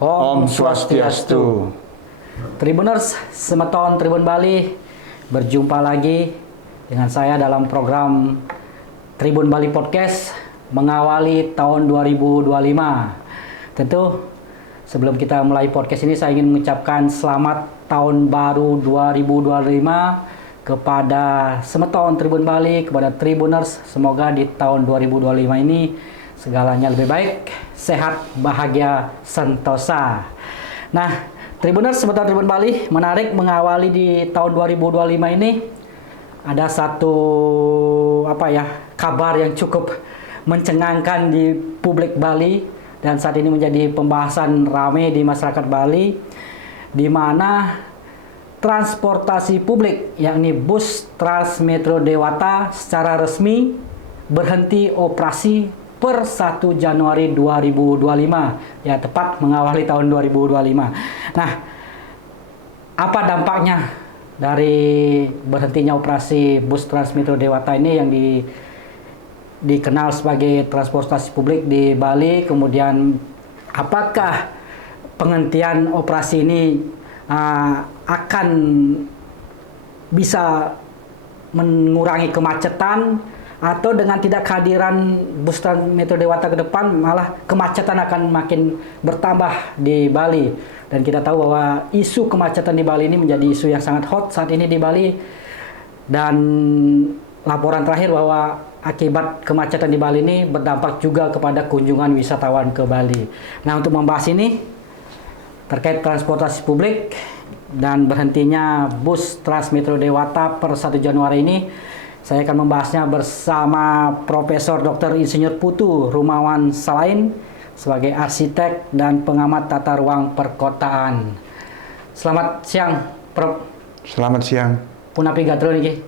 Om Swastiastu. Tribuners, Semeton Tribun Bali, berjumpa lagi dengan saya dalam program Tribun Bali Podcast mengawali tahun 2025. Tentu sebelum kita mulai podcast ini saya ingin mengucapkan selamat tahun baru 2025 kepada Semeton Tribun Bali, kepada Tribuners. Semoga di tahun 2025 ini segalanya lebih baik, sehat, bahagia, sentosa. Nah, Tribuners Semeton Tribun Bali, menarik mengawali di tahun 2025 ini ada satu kabar yang cukup mencengangkan di publik Bali dan saat ini menjadi pembahasan ramai di masyarakat Bali, di mana transportasi publik yakni bus Transmetro Dewata secara resmi berhenti operasi per 1 Januari 2025, ya tepat mengawali tahun 2025. Nah, apa dampaknya dari berhentinya operasi bus Transmetro Dewata ini yang dikenal sebagai transportasi publik di Bali? Kemudian apakah penghentian operasi ini akan bisa mengurangi kemacetan, atau dengan tidak kehadiran bus Transmetro Dewata ke depan malah kemacetan akan makin bertambah di Bali? Dan kita tahu bahwa isu kemacetan di Bali ini menjadi isu yang sangat hot saat ini di Bali, dan laporan terakhir bahwa akibat kemacetan di Bali ini berdampak juga kepada kunjungan wisatawan ke Bali. Nah, untuk membahas ini terkait transportasi publik dan berhentinya bus Transmetro Dewata per 1 Januari ini, saya akan membahasnya bersama Profesor Dr. Insinyur Putu Rumawan Salain sebagai arsitek dan pengamat tata ruang perkotaan. Selamat siang, Prof. Selamat siang. Punapi gatro niki.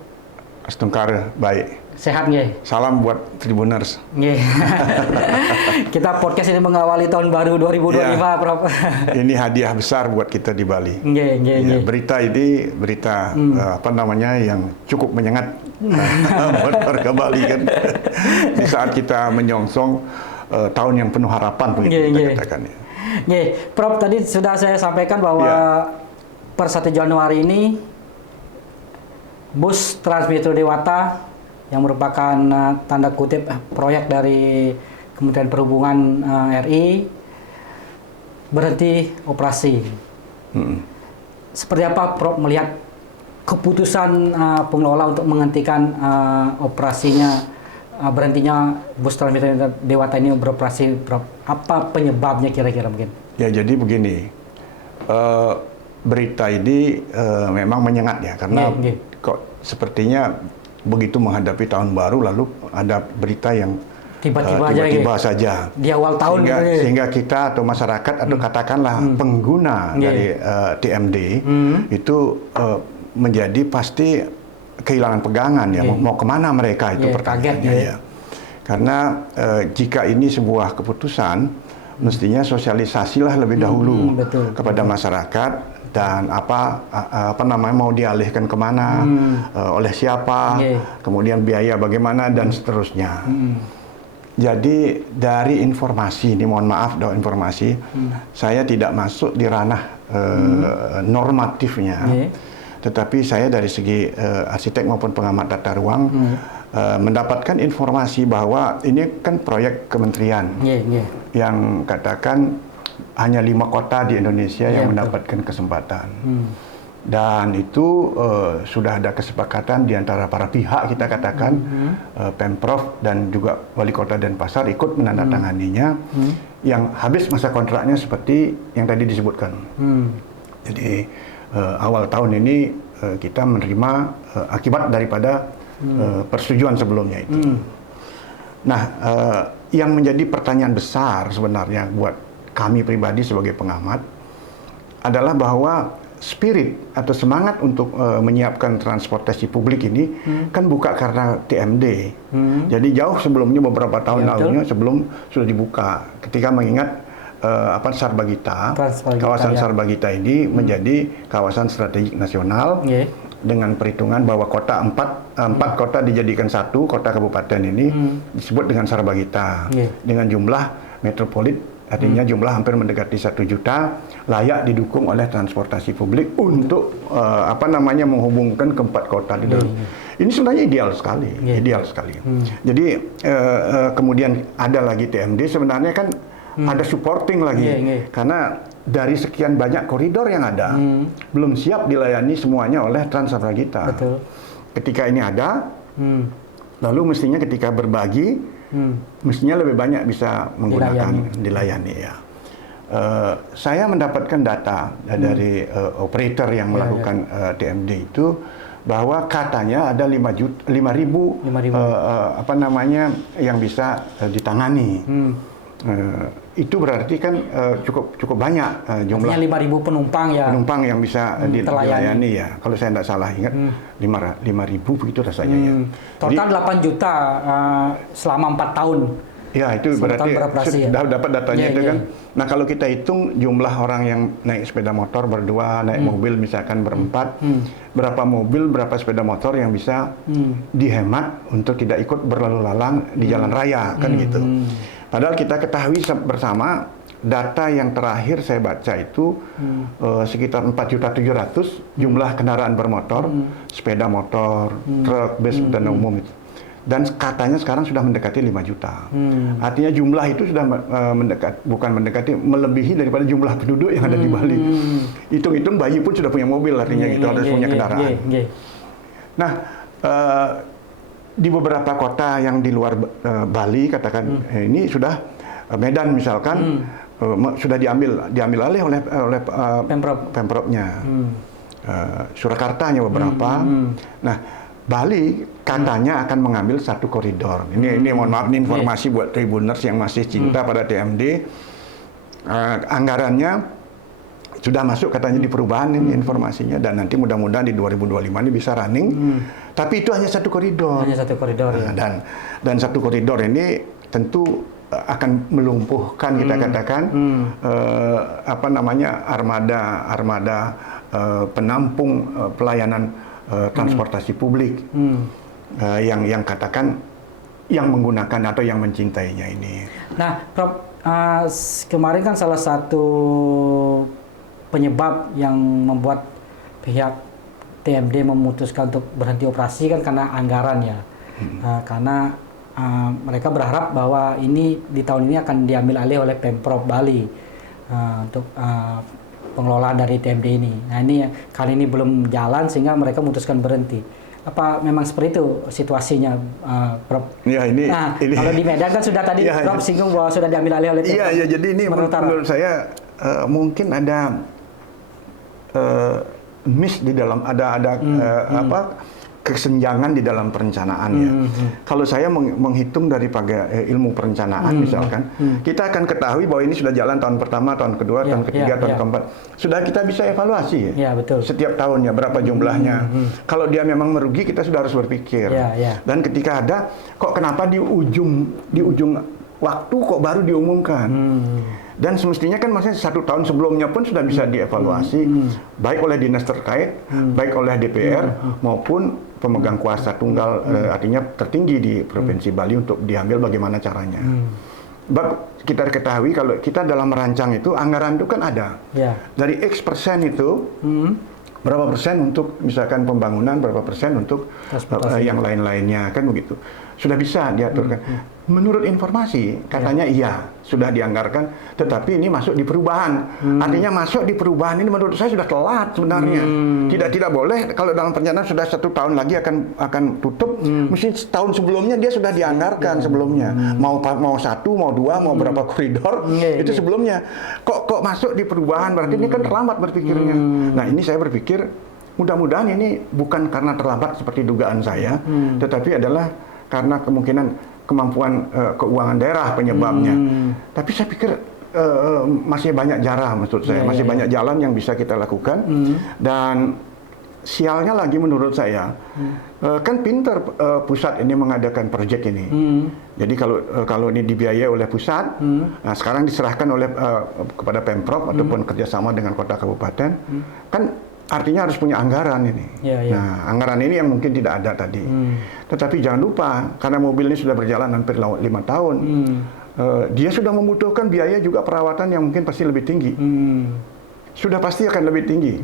Astungkar, baik. Sehat nggih? Salam buat Tribuners. Nggih. Kita podcast ini mengawali tahun baru 2025, ya. Prof. Ini hadiah besar buat kita di Bali. Nggih. Berita ini yang cukup menyengat buat warga Bali kan. Di saat kita menyongsong tahun yang penuh harapan begitu kita katakan. Nggih, Prof, tadi sudah saya sampaikan bahwa per 1 Januari ini bus Transmetro Dewata yang merupakan tanda kutip proyek dari Kementerian Perhubungan RI berhenti operasi. Seperti apa Prof melihat keputusan pengelola untuk menghentikan operasinya, berhentinya bus Transmetro Dewata ini beroperasi, Prof? Apa penyebabnya kira-kira mungkin? Ya, jadi begini, berita ini memang menyengat ya, karena kok sepertinya begitu menghadapi tahun baru lalu ada berita yang tiba-tiba saja di awal tahun sehingga kita atau masyarakat atau katakanlah pengguna dari TMD itu menjadi pasti kehilangan pegangan ya, mau kemana mereka itu pertanyaannya ya. Karena jika ini sebuah keputusan, mestinya sosialisasilah lebih dahulu kepada masyarakat, dan mau dialihkan kemana, oleh siapa, kemudian biaya bagaimana, dan seterusnya. Jadi dari informasi ini, mohon maaf dari informasi, saya tidak masuk di ranah normatifnya, tetapi saya dari segi arsitek maupun pengamat tata ruang mendapatkan informasi bahwa ini kan proyek kementerian yang katakan hanya 5 kota di Indonesia yang mendapatkan kesempatan. Dan itu sudah ada kesepakatan di antara para pihak, kita katakan Pemprov dan juga Wali Kota Denpasar ikut menandatanganinya, yang habis masa kontraknya seperti yang tadi disebutkan. Jadi awal tahun ini kita menerima akibat daripada persetujuan sebelumnya itu. Nah, yang menjadi pertanyaan besar sebenarnya buat kami pribadi sebagai pengamat adalah bahwa spirit atau semangat untuk menyiapkan transportasi publik ini kan buka karena TMD. Jadi jauh sebelumnya, beberapa tahun lalunya sebelum sudah dibuka, ketika mengingat Sarbagita, kawasan Sarbagita ini menjadi kawasan strategik nasional dengan perhitungan bahwa kota empat kota dijadikan satu kota kabupaten ini disebut dengan Sarbagita dengan jumlah metropolit artinya jumlah hampir mendekati 1 juta, layak didukung oleh transportasi publik untuk menghubungkan keempat kota di dalam. Ini sebenarnya ideal sekali, ideal sekali. Jadi kemudian ada lagi TMD, sebenarnya kan ada supporting lagi, karena dari sekian banyak koridor yang ada, belum siap dilayani semuanya oleh Transafragita. Betul. Ketika ini ada, lalu mestinya ketika berbagi, mestinya lebih banyak bisa menggunakan dilayani ya. Saya mendapatkan data dari operator yang melakukan TMD itu bahwa katanya ada 5.000 yang bisa ditangani. Itu berarti kan cukup banyak jumlah 5.000 penumpang yang bisa dilayani ya. Kalau saya tidak salah ingat 5.000 begitu rasanya ya. Total 8 juta selama 4 tahun. Ya, itu berarti sudah dapat datanya itu kan. Nah, kalau kita hitung jumlah orang yang naik sepeda motor berdua, naik mobil misalkan berempat, berapa mobil, berapa sepeda motor yang bisa dihemat untuk tidak ikut berlalu lalang di jalan raya kan gitu. Padahal kita ketahui bersama data yang terakhir saya baca itu sekitar 4.700.000 jumlah kendaraan bermotor, sepeda motor, truk, bus dan umum itu. Dan katanya sekarang sudah mendekati 5 juta. Artinya jumlah itu sudah melebihi daripada jumlah penduduk yang ada di Bali. Hitung-hitung bayi pun sudah punya mobil, artinya gitu, harus punya kendaraan. Nah, di beberapa kota yang di luar Bali, katakan ini sudah Medan misalkan, sudah diambil alih oleh Pemprovnya. Surakarta hanya beberapa. Nah, Bali katanya akan mengambil satu koridor. Ini mohon maaf, ini informasi buat Tribuners yang masih cinta pada TMD. Anggarannya sudah masuk katanya di perubahan ini informasinya, dan nanti mudah-mudahan di 2025 ini bisa running. Tapi itu hanya satu koridor. Hanya satu koridor. Dan satu koridor ini tentu akan melumpuhkan kita katakan armada penampung pelayanan transportasi publik yang katakan yang menggunakan atau yang mencintainya ini. Nah, Prof, kemarin kan salah satu penyebab yang membuat pihak TMD memutuskan untuk berhenti operasi kan karena anggaran ya. Karena mereka berharap bahwa ini di tahun ini akan diambil alih oleh Pemprov Bali untuk pengelolaan dari TMD ini. Nah, ini kali ini belum jalan sehingga mereka memutuskan berhenti. Apa memang seperti itu situasinya, Prof? Ya, ini. Kalau di Medan kan sudah tadi Prof singgung bahwa sudah diambil alih oleh Pemprov. Iya, jadi ini menurut saya mungkin ada miss di dalam kesenjangan di dalam perencanaan ya. Kalau saya menghitung dari ilmu perencanaan misalkan, kita akan ketahui bahwa ini sudah jalan tahun pertama, tahun kedua, tahun ketiga, tahun keempat. Sudah kita bisa evaluasi ya. Betul. Setiap tahunnya berapa jumlahnya. Kalau dia memang merugi, kita sudah harus berpikir. Dan ketika ada, kok kenapa di ujung waktu kok baru diumumkan. Dan semestinya kan maksudnya 1 tahun sebelumnya pun sudah bisa dievaluasi, baik oleh dinas terkait, baik oleh DPR maupun pemegang kuasa tunggal, artinya tertinggi di Provinsi Bali untuk diambil bagaimana caranya. Kita ketahui kalau kita dalam merancang itu anggaran itu kan ada. Dari X persen itu berapa persen untuk misalkan pembangunan, berapa persen untuk yang lain-lainnya, kan begitu. Sudah bisa diaturkan. Menurut informasi, katanya iya, sudah dianggarkan, tetapi ini masuk di perubahan. Artinya masuk di perubahan ini menurut saya sudah telat sebenarnya. Tidak boleh, kalau dalam perencanaan sudah 1 tahun lagi akan tutup, mesti setahun sebelumnya dia sudah dianggarkan sebelumnya. Mau 1, mau 2, mau berapa koridor, itu sebelumnya. Kok masuk di perubahan, berarti ini kan terlambat berpikirnya. Nah, ini saya berpikir, mudah-mudahan ini bukan karena terlambat seperti dugaan saya, tetapi adalah karena kemungkinan kemampuan keuangan daerah penyebabnya. Tapi saya pikir masih banyak cara, maksud saya masih banyak jalan yang bisa kita lakukan. Dan sialnya lagi menurut saya, kan pinter pusat ini mengadakan proyek ini. Jadi kalau ini dibiayai oleh pusat, nah sekarang diserahkan oleh kepada Pemprov ataupun kerjasama dengan kota kabupaten, kan artinya harus punya anggaran ini. Nah, anggaran ini yang mungkin tidak ada tadi. Tetapi jangan lupa, karena mobil ini sudah berjalan hampir 5 tahun, dia sudah membutuhkan biaya juga perawatan yang mungkin pasti lebih tinggi. Sudah pasti akan lebih tinggi.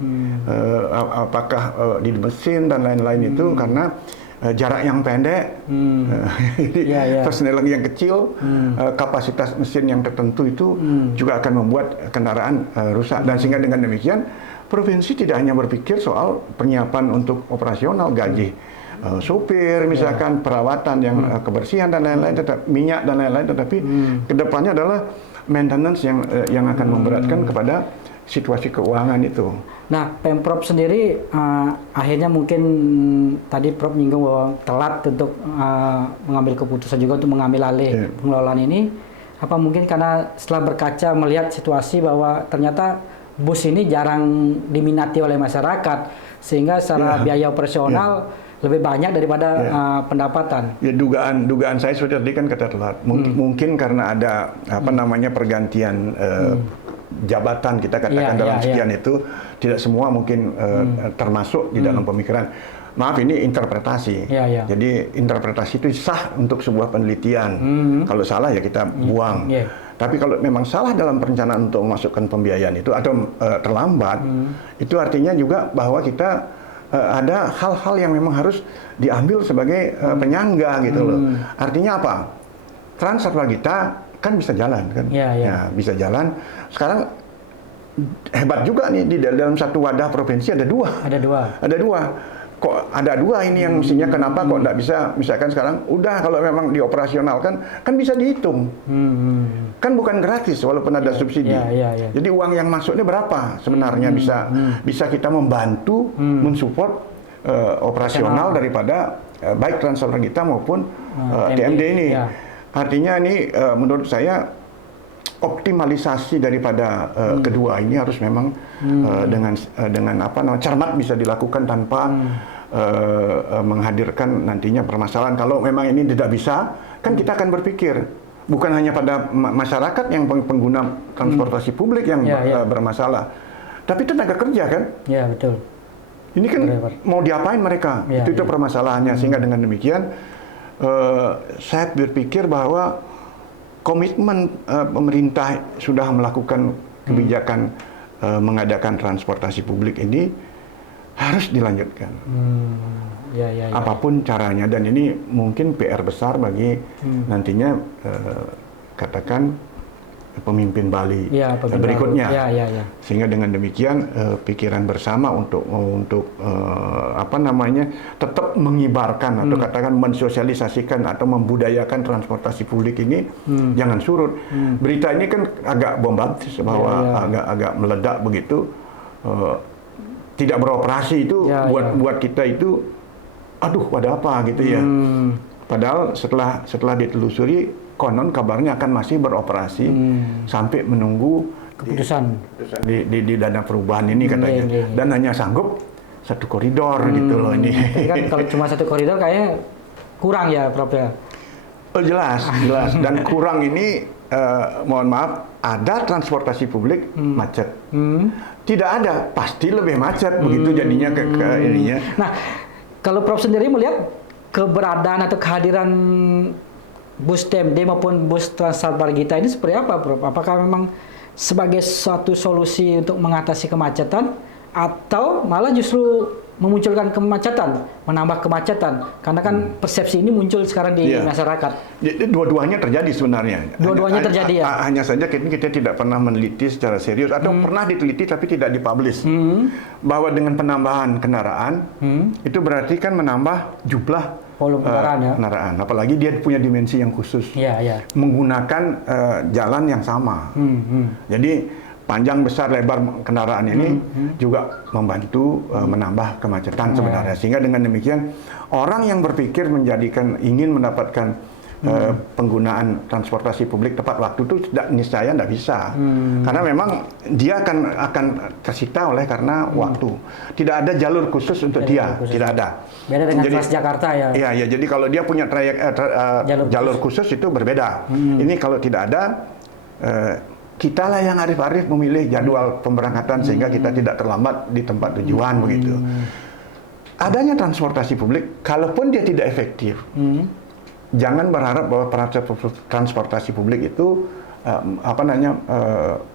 Apakah di mesin dan lain-lain itu karena jarak yang pendek, persneling yang kecil, kapasitas mesin yang tertentu itu juga akan membuat kendaraan rusak. Dan sehingga dengan demikian provinsi tidak hanya berpikir soal penyiapan untuk operasional, gaji sopir misalkan, perawatan yang kebersihan dan lain-lain, minyak dan lain-lain, tetapi kedepannya adalah maintenance yang akan memberatkan kepada situasi keuangan itu. Nah, Pemprov sendiri akhirnya mungkin tadi Prof menyinggung bahwa telat untuk mengambil keputusan juga untuk mengambil alih pengelolaan ini. Apa mungkin karena setelah berkaca melihat situasi bahwa ternyata bus ini jarang diminati oleh masyarakat, sehingga secara biaya operasional lebih banyak daripada pendapatan. Ya, dugaan saya sudah tadi kan kata telat. Mungkin karena ada pergantian jabatan, kita katakan dalam sekian itu tidak semua mungkin termasuk di dalam pemikiran. Maaf, ini interpretasi. Jadi interpretasi itu sah untuk sebuah penelitian. Kalau salah ya kita buang. Tapi kalau memang salah dalam perencanaan untuk memasukkan pembiayaan itu atau terlambat, itu artinya juga bahwa kita ada hal-hal yang memang harus diambil sebagai penyangga gitu loh. Artinya apa? Transfer kita kan bisa jalan kan? Ya, bisa jalan. Sekarang hebat juga nih di dalam satu wadah provinsi ada dua. Ada dua. Kok ada dua ini yang mestinya kenapa kok nggak bisa misalkan sekarang udah kalau memang dioperasionalkan kan bisa dihitung. Kan bukan gratis walaupun ada subsidi. Jadi uang yang masuknya berapa sebenarnya bisa kita membantu mensupport operasional daripada baik transfer kita maupun TMD ini. Artinya ini menurut saya optimalisasi daripada kedua ini harus memang dengan cermat bisa dilakukan tanpa menghadirkan nantinya permasalahan. Kalau memang ini tidak bisa, kan kita akan berpikir bukan hanya pada masyarakat yang pengguna transportasi publik yang bermasalah, tapi tenaga kerja kan? Ya, betul. Ini kan mau diapain mereka? Itu permasalahannya. Sehingga dengan demikian saya berpikir bahwa komitmen pemerintah sudah melakukan kebijakan mengadakan transportasi publik ini harus dilanjutkan. Apapun caranya, dan ini mungkin PR besar bagi nantinya katakan pemimpin Bali berikutnya. Sehingga dengan demikian pikiran bersama untuk tetap mengibarkan atau katakan mensosialisasikan atau membudayakan transportasi publik ini jangan surut. Berita ini kan agak bombastis bahwa agak meledak begitu, tidak beroperasi itu buat kita itu aduh pada apa gitu ya. Padahal setelah ditelusuri konon kabarnya akan masih beroperasi sampai menunggu keputusan di dana perubahan ini katanya. Dan hanya sanggup satu koridor gitu loh ini. Tapi kan kalau cuma satu koridor kayaknya kurang ya Prof ya. Oh, jelas. Dan kurang ini mohon maaf, ada transportasi publik macet. Tidak ada, pasti lebih macet begitu jadinya ke ininya. Nah, kalau Prof sendiri melihat keberadaan atau kehadiran bus TMD maupun bus Transjakarta kita ini seperti apa, Prof? Apakah memang sebagai suatu solusi untuk mengatasi kemacetan atau malah justru memunculkan kemacetan, menambah kemacetan? Karena kan persepsi ini muncul sekarang di masyarakat. Dua-duanya terjadi sebenarnya. Dua-duanya terjadi ya. Hanya saja kita tidak pernah meneliti secara serius atau pernah diteliti tapi tidak dipublish. Bahwa dengan penambahan kendaraan itu berarti kan menambah jumlah volume kendaraan. Apalagi dia punya dimensi yang khusus. Menggunakan jalan yang sama. Jadi panjang besar lebar kendaraan ini juga membantu menambah kemacetan sebenarnya. Sehingga dengan demikian orang yang berpikir ingin mendapatkan penggunaan transportasi publik tepat waktu itu niscaya tidak bisa. Karena memang dia akan tersikta karena waktu. Tidak ada jalur khusus untuk dia, tidak ada. Beda dengan Transjakarta ya. Iya, jadi kalau dia punya jalur khusus itu berbeda. Ini kalau tidak ada, kitalah yang arif-arif memilih jadwal pemberangkatan sehingga kita tidak terlambat di tempat tujuan begitu. Adanya transportasi publik, kalaupun dia tidak efektif, jangan berharap bahwa transportasi publik itu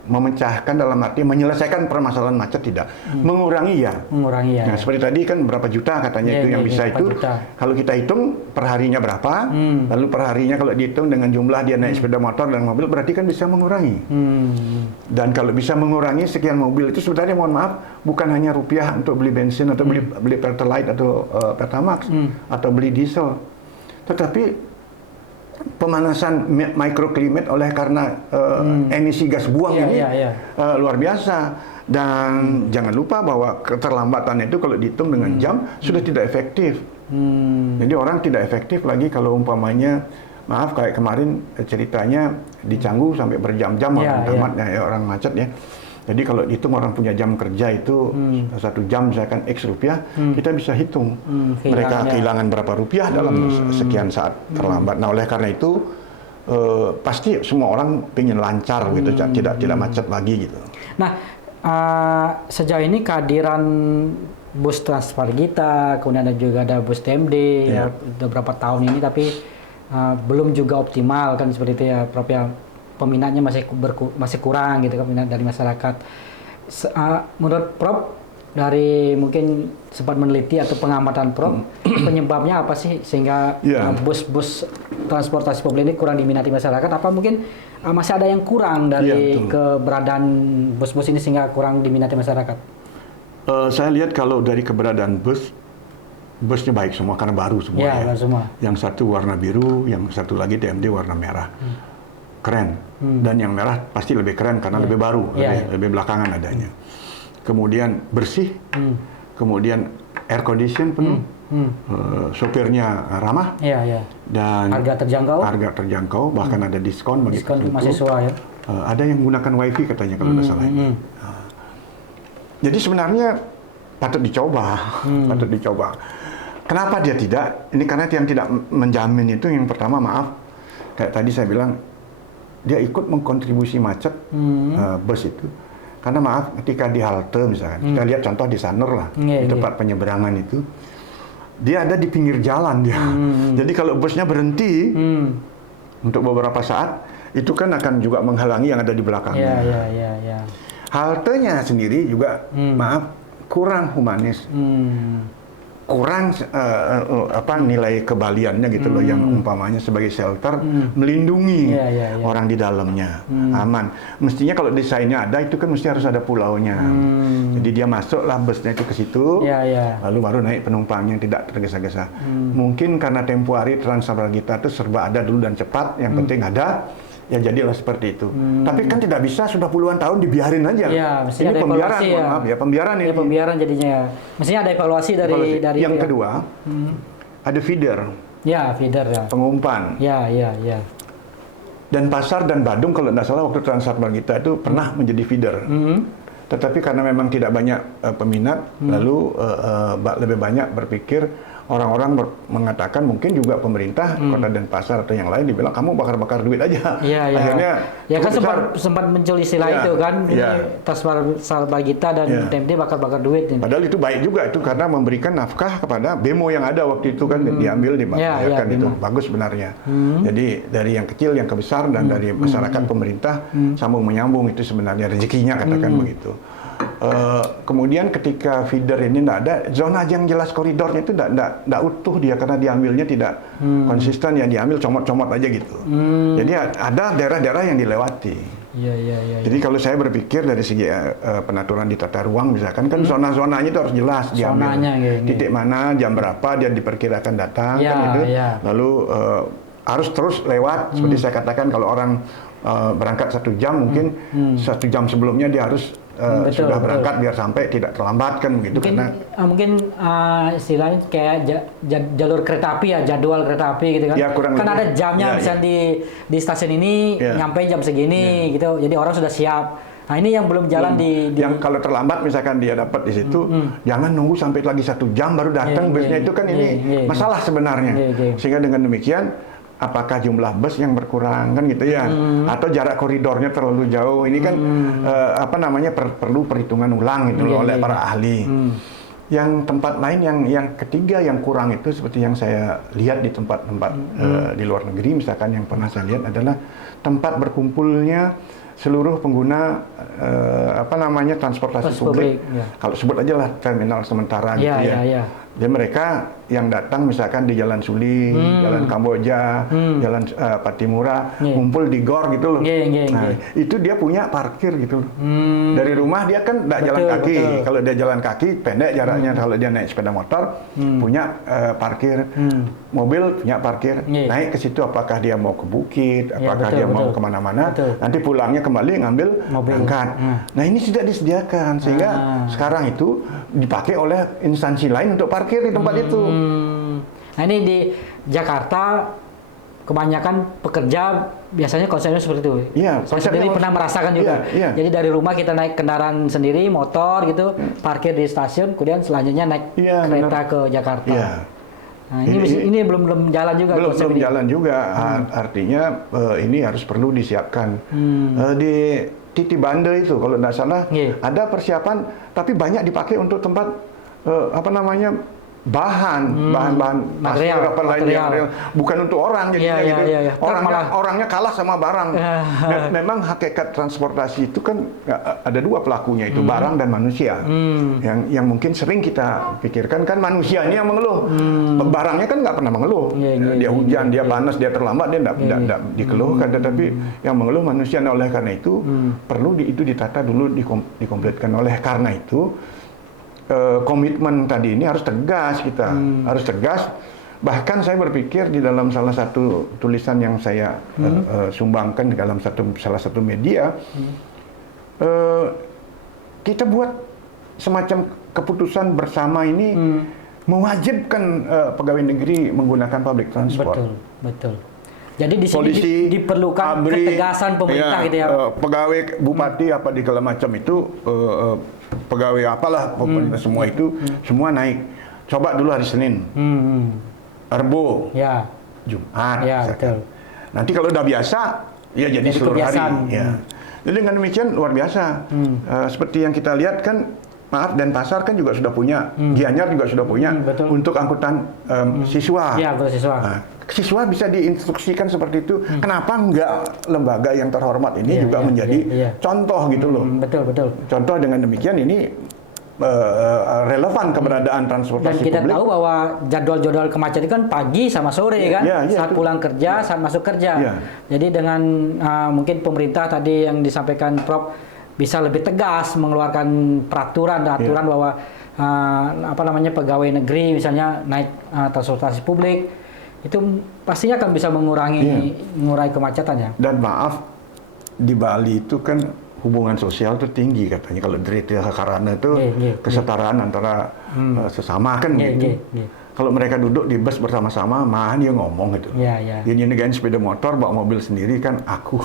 memecahkan dalam arti menyelesaikan permasalahan macet, tidak. Mengurangi ya. Nah, seperti tadi kan berapa juta katanya itu yang bisa itu. Kalau kita hitung perharinya berapa, lalu perharinya kalau dihitung dengan jumlah dia naik sepeda motor dan mobil, berarti kan bisa mengurangi. Dan kalau bisa mengurangi sekian mobil itu sebenarnya, mohon maaf, bukan hanya rupiah untuk beli bensin atau beli Pertalite atau Pertamax atau beli diesel, tetapi pemanasan mikroklimat oleh karena emisi gas buang ini luar biasa. Dan jangan lupa bahwa keterlambatan itu kalau dihitung dengan jam sudah tidak efektif. Jadi orang tidak efektif lagi kalau umpamanya, maaf kayak kemarin ceritanya di Canggu sampai berjam-jam orang macet ya. Jadi kalau hitung orang punya jam kerja itu 1 jam misalkan X rupiah, kita bisa hitung mereka kehilangan berapa rupiah dalam sekian saat terlambat. Nah, oleh karena itu pasti semua orang ingin lancar gitu, tidak macet lagi gitu. Nah, sejauh ini kehadiran bus Transmargita, kemudian juga ada bus TMD ya, beberapa tahun ini, tapi belum juga optimal kan seperti itu ya, Prof ya. Peminatnya masih kurang gitu kan, minat dari masyarakat. Menurut Prof, dari mungkin sempat meneliti atau pengamatan Prof, penyebabnya apa sih sehingga bus-bus transportasi publik ini kurang diminati masyarakat? Apa mungkin masih ada yang kurang dari keberadaan bus-bus ini sehingga kurang diminati masyarakat? Saya lihat kalau dari keberadaan busnya baik semua karena baru semua ya. Baru semua. Yang satu warna biru, yang satu lagi TMD warna merah. Keren. Dan yang merah pasti lebih keren karena lebih baru, lebih belakangan adanya. Kemudian bersih, kemudian air condition penuh, sopirnya ramah, dan harga terjangkau, bahkan ada diskon bagi mahasiswa ya. Ada yang menggunakan wifi katanya kalau tidak salah. Jadi sebenarnya patut dicoba, patut dicoba. Kenapa dia tidak? Ini karena yang tidak menjamin itu yang pertama, maaf, kayak tadi saya bilang, dia ikut mengkontribusi macet bus itu. Karena maaf, ketika di halte misalkan, kita lihat contoh di Sanur lah, di tempat penyeberangan itu, dia ada di pinggir jalan dia. Jadi kalau busnya berhenti untuk beberapa saat, itu kan akan juga menghalangi yang ada di belakangnya. Haltenya sendiri juga, maaf, kurang humanis. Kurang nilai kebaliannya gitu loh, yang umpamanya sebagai shelter melindungi orang di dalamnya, aman. Mestinya kalau desainnya ada itu kan mesti harus ada pulaunya. Jadi dia masuklah busnya itu ke situ, lalu baru naik penumpangnya tidak tergesa-gesa. Mungkin karena tempo hari Transmargita itu serba ada dulu dan cepat, yang penting ada. Ya jadilah seperti itu. Tapi kan tidak bisa sudah puluhan tahun dibiarin aja. Ini pembiaran, maaf ya, pembiaran ini. Pembiaran jadinya. Mestinya ada evaluasi dari yang kedua, ada feeder. Feeder ya. Pengumpan. Dan Pasar dan Badung kalau tidak salah waktu Transmargita itu pernah menjadi feeder. Tetapi karena memang tidak banyak peminat, lalu lebih banyak berpikir, orang-orang mengatakan, mungkin juga pemerintah Kota Denpasar atau yang lain dibilang kamu bakar-bakar duit aja. Akhirnya kan sempat muncul istilah itu kan, Transmargita dan TMD bakar-bakar duit. Padahal itu baik juga itu karena memberikan nafkah kepada bemo yang ada waktu itu kan, diambil dibayarkan itu bagus sebenarnya. Jadi dari yang kecil yang ke besar dan dari masyarakat pemerintah sambung menyambung, itu sebenarnya rezekinya katakan begitu. Kemudian ketika feeder ini tidak ada, zona yang jelas koridornya itu tidak utuh dia karena diambilnya tidak konsisten, ya diambil comot-comot aja gitu. Jadi ada daerah-daerah yang dilewati. Jadi kalau saya berpikir dari segi penaturan di tata ruang misalkan kan zona-zonanya itu harus jelas diambil. Titik mana, jam berapa dia diperkirakan datang kan itu. Lalu harus terus lewat seperti saya katakan, kalau orang berangkat 1 jam mungkin 1 jam sebelumnya dia harus sudah berangkat biar sampai tidak terlambat kan begitu. Mungkin istilahnya kayak jalur kereta api ya, jadwal kereta api gitu kan. Kan ada jamnya misalnya di stasiun ini nyampe jam segini gitu. Jadi orang sudah siap. Nah ini yang belum jalan yang kalau terlambat misalkan dia dapat di situ, jangan nunggu sampai lagi 1 jam baru datang busnya, itu kan ini masalah sebenarnya. Sehingga dengan demikian apakah jumlah bus yang berkurang kan gitu ya, atau jarak koridornya terlalu jauh, ini kan perlu perhitungan ulang itu oleh para ahli. Yang tempat lain yang ketiga yang kurang itu seperti yang saya lihat di tempat-tempat di luar negeri misalkan yang pernah saya lihat adalah tempat berkumpulnya seluruh pengguna transportasi publik. Ya. Kalau sebut aja lah terminal sementara gitu ya. Jadi mereka yang datang misalkan di Jalan Suli, Jalan Kamboja, Jalan Patimura, ngumpul di GOR gitu loh. Nah, itu dia punya parkir gitu loh. Dari rumah dia kan tidak jalan kaki. Kalau dia jalan kaki pendek jaraknya. Kalau dia naik sepeda motor punya parkir. Mobil punya parkir. Naik ke situ apakah dia mau ke bukit, apakah dia mau kemana-mana. Nanti pulangnya kembali ngambil berangkat. Nah ini tidak disediakan sehingga sekarang itu dipakai oleh instansi lain untuk parkir di tempat itu. Nah ini di Jakarta kebanyakan pekerja biasanya konsepnya seperti itu. Iya, saya sendiri pernah merasakan juga. Iya. Jadi dari rumah kita naik kendaraan sendiri, motor gitu, parkir di stasiun, kemudian selanjutnya naik kereta ke Jakarta. Iya. Nah, ini belum jalan juga. Belum jalan juga. Artinya ini harus perlu disiapkan. Di Titi Bande itu kalau tidak salah ada persiapan, tapi banyak dipakai untuk tempat bahan material, bukan untuk orang jadi orangnya kalah sama barang. Memang hakikat transportasi itu kan ada dua pelakunya itu barang dan manusia. Yang mungkin sering kita pikirkan kan manusia ini yang mengeluh. Barangnya kan nggak pernah mengeluh. Dia hujan, dia panas, dia terlambat, dia tidak dikeluhkan. Tetapi yang mengeluh manusia. Nah, oleh karena itu perlu itu ditata dulu, dikompletkan. Oleh karena itu komitmen tadi ini harus tegas kita, harus tegas. Bahkan saya berpikir di dalam salah satu tulisan yang saya sumbangkan di dalam salah satu media, kita buat semacam keputusan bersama ini mewajibkan pegawai negeri menggunakan public transport. Betul. Jadi di sini polisi, diperlukan ketegasan pemerintah gitu ya. Pegawai bupati apa di segala macam itu, pegawai apalah pokoknya semua itu semua naik. Coba dulu hari Senin, Rebo, Jumat. Betul. Nanti kalau udah biasa, ya jadi seluruh hari. Ya. Jadi dengan demikian luar biasa. Seperti yang kita lihat kan, maaf, Denpasar kan juga sudah punya, Gianyar juga sudah punya untuk angkutan siswa. Iya, betul, siswa. Siswa bisa diinstruksikan seperti itu. Kenapa enggak lembaga yang terhormat ini juga menjadi contoh gitu loh. Betul. Contoh dengan demikian ini relevan keberadaan transportasi publik. Dan kita tahu bahwa jadwal-jadwal kemacetan kan pagi sama sore kan, saat pulang kerja, saat masuk kerja. Jadi dengan mungkin pemerintah tadi yang disampaikan Prof bisa lebih tegas mengeluarkan peraturan bahwa pegawai negeri misalnya naik transportasi publik itu pastinya akan bisa mengurangi kemacetan ya. Dan maaf, di Bali itu kan hubungan sosial itu tinggi katanya, kalau dari karena itu kesetaraan antara sesama kan gitu. Kalau mereka duduk di bus bersama-sama, mah dia ngomong gitu. Dia negain sepeda motor, bawa mobil sendiri kan, aku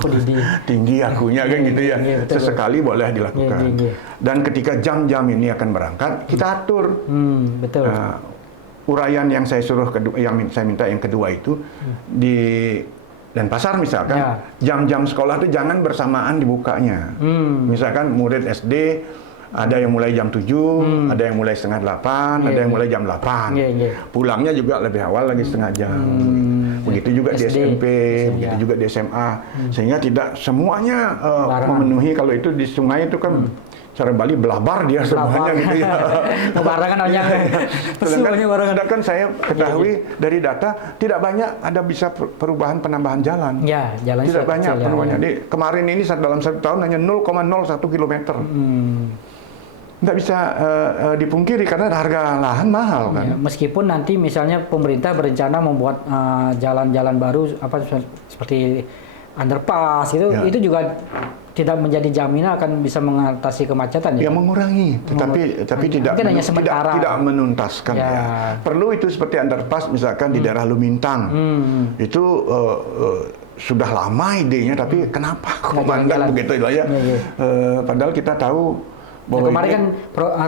tinggi akunya kan gitu ya. Sesekali boleh dilakukan. Dan ketika jam-jam ini akan berangkat, kita atur. Uraian yang saya suruh yang saya minta yang kedua itu di Denpasar misalkan jam-jam sekolah itu jangan bersamaan dibukanya. Misalkan murid SD ada yang mulai jam 7, ada yang mulai setengah 8, ada yang mulai jam 8. Pulangnya juga lebih awal lagi setengah jam. Begitu juga di SMP, begitu juga di SMA. Sehingga tidak semuanya memenuhi. Kalau itu di sungai itu kan cara Bali belabar dia semuanya gitu ya. Barangan banyak. Sedangkan saya ketahui dari data tidak banyak ada bisa perubahan penambahan jalan. Jalan tidak banyak perubahannya. Kemarin ini dalam 1 tahun hanya 0,01 kilometer. Nggak bisa dipungkiri karena harga lahan mahal kan. Meskipun nanti misalnya pemerintah berencana membuat jalan-jalan baru seperti underpass itu juga tidak menjadi jaminan akan bisa mengatasi kemacetan ya. Mengurangi, tapi tidak menuntaskan ya. Perlu itu seperti underpass misalkan di daerah Lumintang. Itu sudah lama idenya, tapi kenapa komandan begitu ya? Padahal kita tahu bahwa kemarin kan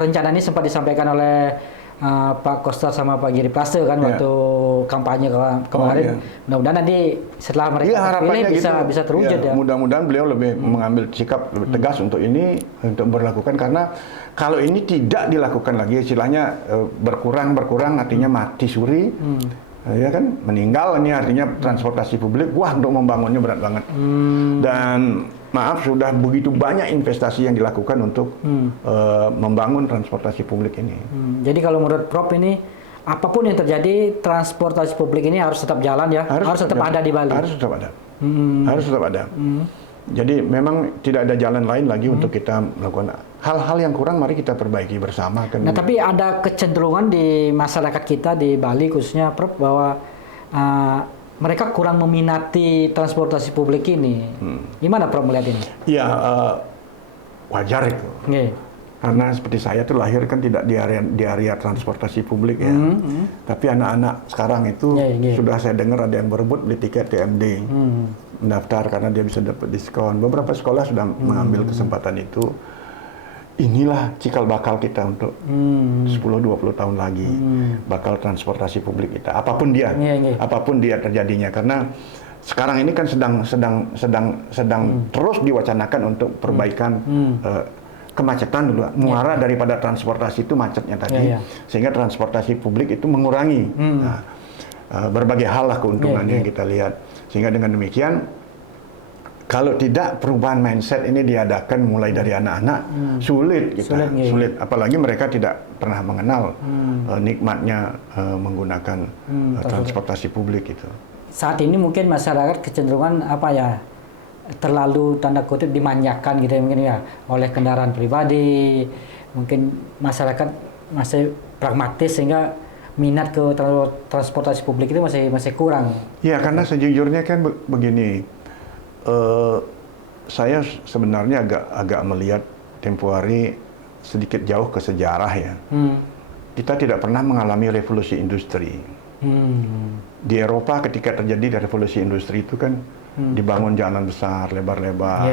rencana ini sempat disampaikan oleh Pak Koster sama Pak Giri Praste kan waktu kampanye kemarin. Mudah-mudahan nanti setelah mereka terpilih bisa terwujud ya. Mudah-mudahan beliau lebih mengambil sikap tegas untuk ini, untuk berlakukan, karena kalau ini tidak dilakukan lagi, istilahnya berkurang artinya mati suri. Ya kan, meninggal, ini artinya transportasi publik, wah, untuk membangunnya berat banget. Dan maaf, sudah begitu banyak investasi yang dilakukan untuk membangun transportasi publik ini. Jadi kalau menurut Prof ini, apapun yang terjadi, transportasi publik ini harus tetap jalan ya, harus tetap ada di Bali. Harus tetap ada. Harus tetap ada. Jadi memang tidak ada jalan lain lagi untuk kita melakukan hal-hal yang kurang, mari kita perbaiki bersama. Kan. Nah, tapi ada kecenderungan di masyarakat kita di Bali khususnya, Prof, bahwa mereka kurang meminati transportasi publik ini. Gimana Prof melihat ini? Ya, wajar itu. Karena seperti saya tuh lahir kan tidak di area transportasi publik ya. Tapi anak-anak sekarang itu sudah saya dengar ada yang berebut beli tiket TMD. Mendaftar karena dia bisa dapat diskon. Beberapa sekolah sudah mengambil kesempatan itu. Inilah cikal bakal kita untuk 10-20 tahun lagi. Bakal transportasi publik kita. Apapun dia. Apapun dia terjadinya. Karena sekarang ini kan sedang terus diwacanakan untuk perbaikan kemacetan dulu. Muara daripada transportasi itu macetnya tadi. Sehingga transportasi publik itu mengurangi. Berbagai hal lah keuntungannya yang kita lihat. Sehingga dengan demikian, kalau tidak perubahan mindset ini diadakan mulai dari anak-anak, sulit. Apalagi mereka tidak pernah mengenal nikmatnya menggunakan transportasi publik itu. Saat ini mungkin masyarakat kecenderungan terlalu tanda kutip dimanjakan gitu ya, mungkin ya, oleh kendaraan pribadi. Mungkin masyarakat masih pragmatis sehingga minat ke transportasi publik itu masih kurang. Ya, karena sejujurnya kan begini, saya sebenarnya agak melihat tempo hari sedikit jauh ke sejarah ya. Kita tidak pernah mengalami revolusi industri. Di Eropa ketika terjadi revolusi industri itu kan dibangun jalan besar, lebar-lebar,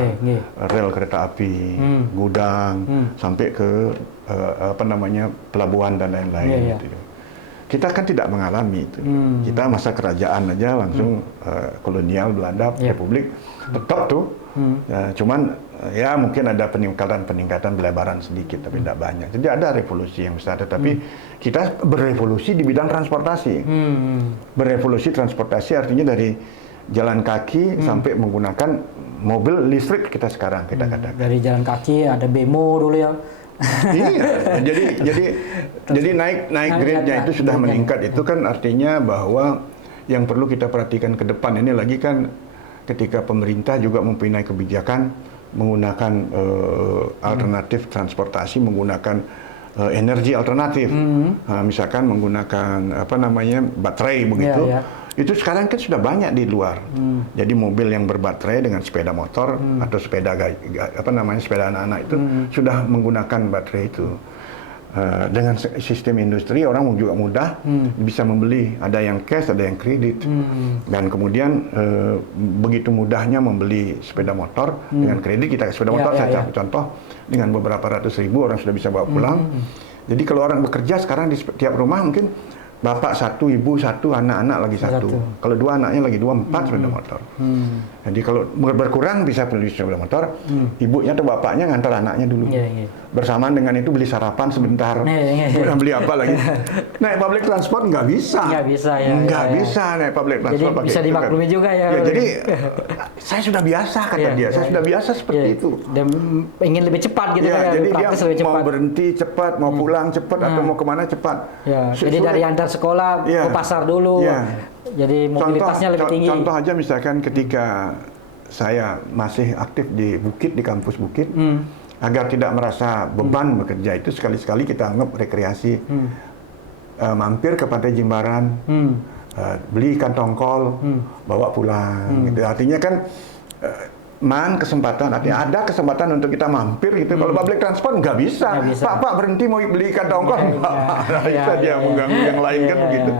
rel kereta api, gudang, sampai ke pelabuhan dan lain-lain. Gitu. Kita kan tidak mengalami itu. Kita masa kerajaan aja langsung kolonial Belanda, Republik, tetap tuh. Cuman ya mungkin ada peningkatan pelebaran sedikit, tapi tidak banyak. Jadi ada revolusi yang besar, tetapi kita berevolusi di bidang transportasi. Berevolusi transportasi artinya dari jalan kaki sampai menggunakan mobil listrik kita sekarang, kita katakan. Dari jalan kaki ada bemo dulu ya. Iya, jadi naik grade-nya itu sudah meningkat. Itu kan artinya bahwa yang perlu kita perhatikan ke depan ini lagi kan ketika pemerintah juga mempunyai kebijakan menggunakan alternatif transportasi, menggunakan energi alternatif, misalkan menggunakan baterai begitu. Itu sekarang kan sudah banyak di luar. Jadi mobil yang berbaterai dengan sepeda motor atau sepeda sepeda anak-anak itu sudah menggunakan baterai itu. Dengan sistem industri orang juga mudah bisa membeli, ada yang cash, ada yang kredit. Dan kemudian begitu mudahnya membeli sepeda motor dengan kredit, kita sepeda motor saya contoh dengan beberapa ratus ribu orang sudah bisa bawa pulang. Jadi kalau orang bekerja sekarang di tiap rumah mungkin bapak satu, ibu satu, anak-anak lagi satu. Kalau dua anaknya lagi dua, 4 sepeda motor. Jadi kalau berkurang bisa beli sepeda motor, ibunya atau bapaknya ngantar anaknya dulu. Bersamaan dengan itu beli sarapan sebentar. Kemudian beli apa lagi? Naik public transport nggak bisa. Nggak bisa naik public transport. Jadi bisa dimaklumi juga ya. Jadi saya sudah biasa kata dia. Saya sudah biasa seperti itu. Dan ingin lebih cepat gitu kan. Jadi dia mau berhenti cepat, mau pulang cepat atau mau kemana cepat. Jadi dari antar sekolah ke pasar dulu. Jadi mobilitasnya lebih tinggi. Contoh aja misalkan ketika saya masih aktif di Bukit, di kampus Bukit, agar tidak merasa beban bekerja itu sekali-sekali kita anggap rekreasi. Mampir ke Pantai Jimbaran, beli ikan tongkol, bawa pulang. Gitu. Artinya kan kesempatan, artinya ada kesempatan untuk kita mampir gitu. Kalau public transport nggak bisa. Pak berhenti mau beli ikan tongkol, nggak bisa dia mengganggu yang lain kan begitu.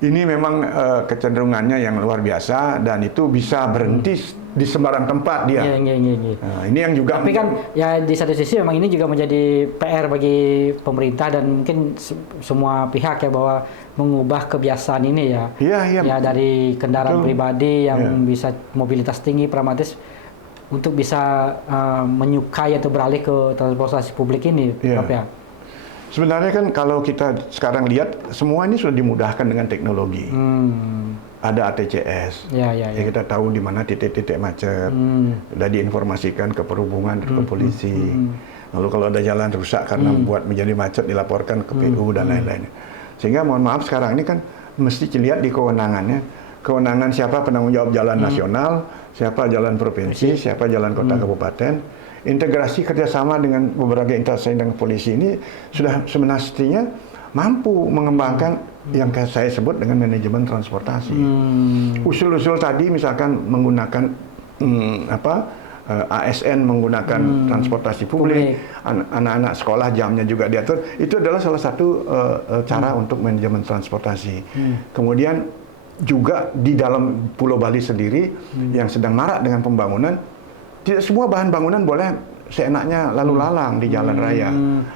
Ini ini memang kecenderungannya yang luar biasa dan itu bisa berhenti di sembarang tempat dia. Nah, ini yang juga. Tapi kan ya di satu sisi memang ini juga menjadi PR bagi pemerintah dan mungkin semua pihak ya bahwa mengubah kebiasaan ini ya. Ya dari kendaraan pribadi yang bisa mobilitas tinggi, pragmatis untuk bisa menyukai atau beralih ke transportasi publik ini, Pak ya. Sebenarnya kan kalau kita sekarang lihat semua ini sudah dimudahkan dengan teknologi. Ada ATCS, ya kita tahu di mana titik-titik macet, sudah diinformasikan ke perhubungan, ke polisi. Lalu kalau ada jalan rusak karena membuat menjadi macet dilaporkan ke PU dan lain-lain. Sehingga mohon maaf sekarang ini kan mesti dilihat di kewenangannya. Kewenangan siapa penanggung jawab jalan nasional, siapa jalan provinsi, siapa jalan kota kabupaten. Integrasi kerjasama dengan beberapa instansi dengan polisi ini sudah semestinya mampu mengembangkan yang saya sebut dengan manajemen transportasi. Usul-usul tadi misalkan menggunakan ASN menggunakan transportasi publik, anak-anak sekolah jamnya juga diatur, itu adalah salah satu cara untuk manajemen transportasi. Kemudian juga di dalam Pulau Bali sendiri yang sedang marak dengan pembangunan, tidak semua bahan bangunan boleh seenaknya lalu lalang di jalan raya.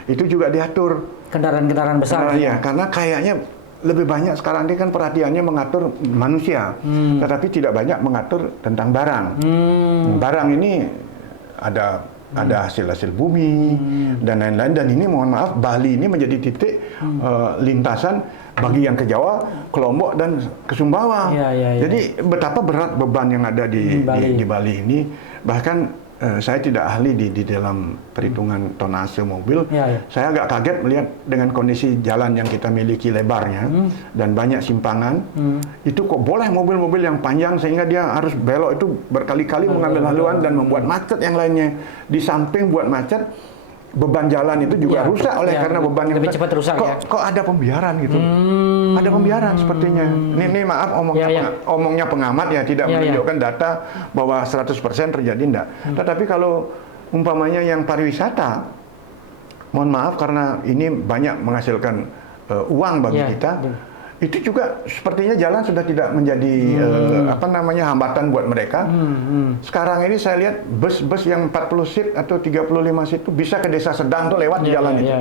Itu juga diatur. Kendaraan-kendaraan besar. Ya, karena kayaknya lebih banyak sekarang ini kan perhatiannya mengatur manusia, tetapi tidak banyak mengatur tentang barang. Barang ini ada hasil-hasil bumi dan lain-lain. Dan ini mohon maaf, Bali ini menjadi titik lintasan bagi yang ke Jawa, ke Lombok dan ke Sumbawa. Jadi betapa berat beban yang ada di Bali ini. Bahkan saya tidak ahli di dalam perhitungan tonase mobil. Saya agak kaget melihat dengan kondisi jalan yang kita miliki lebarnya dan banyak simpangan. Itu kok boleh mobil-mobil yang panjang sehingga dia harus belok itu berkali-kali mengambil haluan dan membuat macet yang lainnya. Di samping buat macet, beban jalan itu juga rusak karena beban yang lebih cepat rusak. Kok ada pembiaran gitu? Ada pembiaran sepertinya. Ini maaf omongnya pengamat ya, tidak menunjukkan data bahwa 100% terjadi enggak. Tetapi kalau umpamanya yang pariwisata, mohon maaf karena ini banyak menghasilkan uang bagi kita. Itu juga sepertinya jalan sudah tidak menjadi hambatan buat mereka. Sekarang ini saya lihat bus-bus yang 40 seat atau 35 seat itu bisa ke Desa Sedang tuh lewat di jalan itu.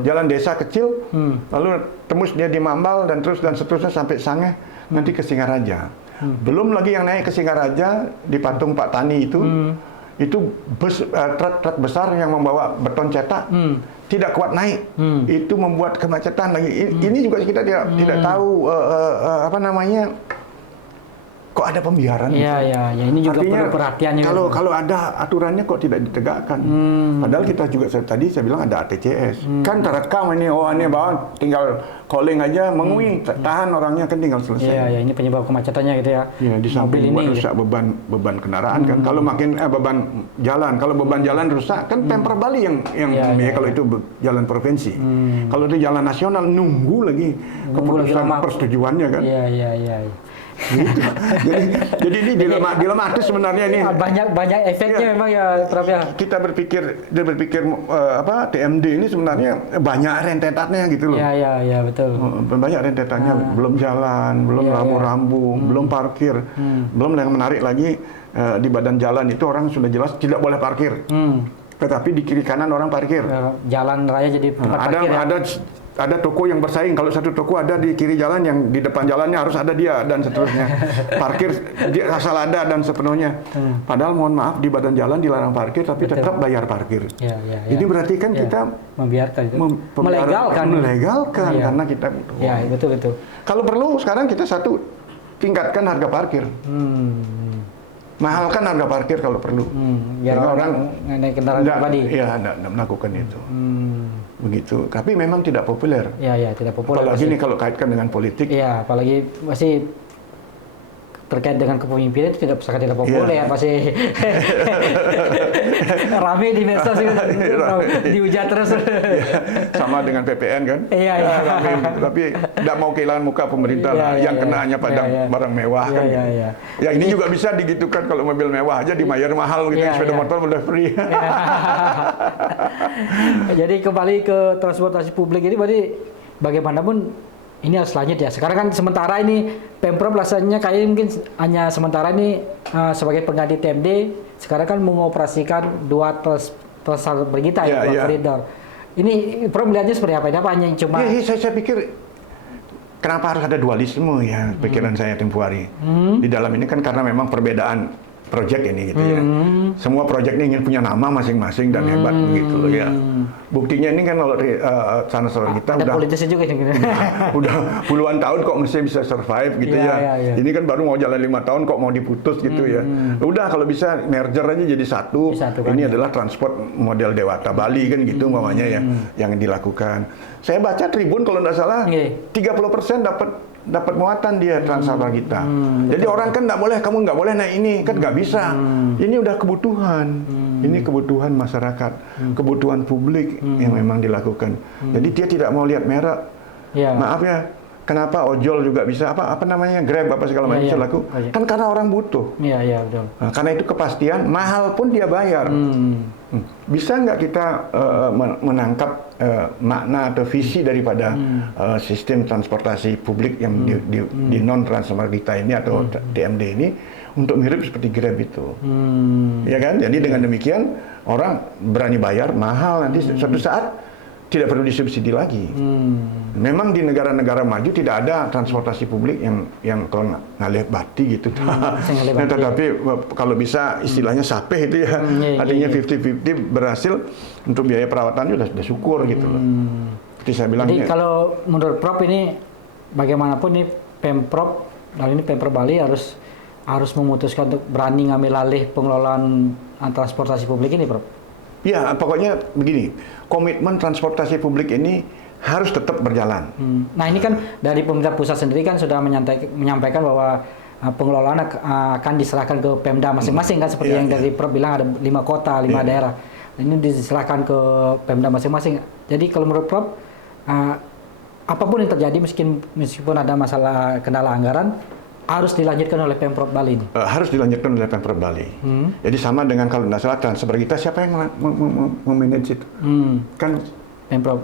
Jalan desa kecil, lalu tembus dia di Mambal dan seterusnya sampai Sangeh, nanti ke Singaraja. Belum lagi yang naik ke Singaraja di Patung Pak Tani itu bus truk besar yang membawa beton cetak. Tidak kuat naik, itu membuat kemacetan lagi. Ini juga kita tidak tahu kok ada pembiaran. Ini juga artinya, perlu perhatiannya. Kalau ada aturannya kok tidak ditegakkan. Padahal kita juga tadi saya bilang ada ATCS. Kan terekam ini, ini bawah tinggal calling aja, mengui, tahan orangnya kan tinggal selesai. Ini penyebab kemacetannya gitu ya. Di samping buat rusak beban kendaraan kan. Kalau makin beban jalan, kalau beban jalan rusak kan Pemprov Bali yang kalau itu jalan provinsi. Kalau itu jalan nasional nunggu lagi keputusan persetujuannya kan. Gitu. Jadi ini dilematis sebenarnya ini. Banyak efeknya memang ya, Prof ya. Kita berpikir TMD ini sebenarnya banyak rentetannya gitu loh. Iya betul. Banyak rentetannya, belum jalan, belum rambu-rambu, belum parkir, belum yang menarik lagi di badan jalan itu orang sudah jelas tidak boleh parkir. Tetapi di kiri kanan orang parkir. Jalan raya jadi tempat parkir. Ada toko yang bersaing. Kalau satu toko ada di kiri jalan, yang di depan jalannya harus ada dia dan seterusnya. Parkir dia asal ada dan sepenuhnya. Padahal mohon maaf di badan jalan dilarang parkir, tapi tetap bayar parkir. Ini berarti kan kita membiarkan itu. Melegalkan karena kita. Betul. Kalau perlu sekarang kita tingkatkan harga parkir. Mahalkan harga parkir kalau perlu. Biar orang naik kendaraan pribadi. Tidak melakukan itu. Begitu. Tapi memang tidak populer. Tidak populer. Apalagi ini kalau kaitkan dengan politik. Apalagi masih terkait dengan kepemimpinan itu sangat tidak populer, pasti rame di medsos juga, dihujat terus. Sama dengan PPN kan? Rame, tapi tidak mau kehilangan muka pemerintah yang kena hanya pada barang mewah kan. Ya ini juga bisa digitukan kalau mobil mewah aja dibayar mahal gitu, sepeda motor udah free. Jadi kembali ke transportasi publik ini, berarti bagaimanapun ini harus lanjut ya. Sekarang kan sementara ini Pemprov rasanya kayak mungkin hanya sementara ini sebagai pengganti TMD, sekarang kan mengoperasikan 2 tersal berita koridor. Ini Prof melihatnya seperti apa? Ini apa hanya cuma? Saya pikir kenapa harus ada dualisme ya pikiran saya tempo hari. Di dalam ini kan karena memang perbedaan proyek ini gitu ya. Semua proyek ini ingin punya nama masing-masing dan hebat begitu loh ya. Buktinya ini kan kalau sana kita ada politisnya juga gitu. Udah puluhan tahun kok mesti bisa survive gitu ya. Ini kan baru mau jalan 5 tahun kok mau diputus gitu ya. Udah kalau bisa merger aja jadi satu. Ini adalah transport model Dewata Bali kan gitu umpamanya ya yang dilakukan. Saya baca Tribun kalau nggak salah 30% dapat muatan dia Transalpa kita. Jadi orang kan kamu nggak boleh naik ini, kan nggak bisa. Ini udah kebutuhan, ini kebutuhan masyarakat, kebutuhan publik yang memang dilakukan. Jadi dia tidak mau lihat merek. Maaf ya, kenapa ojol juga bisa apa namanya Grab apa segala macam bisa laku? Kan karena orang butuh. Betul. Nah, karena itu kepastian, mahal pun dia bayar. Bisa nggak kita menangkap makna atau visi daripada sistem transportasi publik yang di non Transalpa kita ini atau TMD ini untuk mirip seperti Grab itu, ya kan? Jadi dengan demikian orang berani bayar mahal nanti suatu saat tidak perlu disubsidi lagi. Memang di negara-negara maju tidak ada transportasi publik yang kalau ngalih bati gitu. Tetapi kalau bisa istilahnya sapeh itu ya, artinya 50-50 berhasil untuk biaya perawatan sudah syukur gitu loh. Seperti saya bilang. Jadi kalau menurut Prof ini bagaimanapun nih Pemprov, kali ini Pemprov Bali harus memutuskan untuk berani ngambil alih pengelolaan transportasi publik ini, Prof. Ya, pokoknya begini, komitmen transportasi publik ini harus tetap berjalan. Nah ini kan dari pemerintah pusat sendiri kan sudah menyampaikan bahwa pengelolaan akan diserahkan ke Pemda masing-masing kan seperti yang dari Prof bilang ada 5 kota, 5 daerah. Ini diserahkan ke Pemda masing-masing. Jadi kalau menurut Prof, apapun yang terjadi meskipun ada masalah kendala anggaran, harus dilanjutkan oleh Pemprov Bali ini? Harus dilanjutkan oleh Pemprov Bali. Jadi sama dengan kalau tidak salah Transalpa kita, siapa yang memanage itu? Kan Pemprov.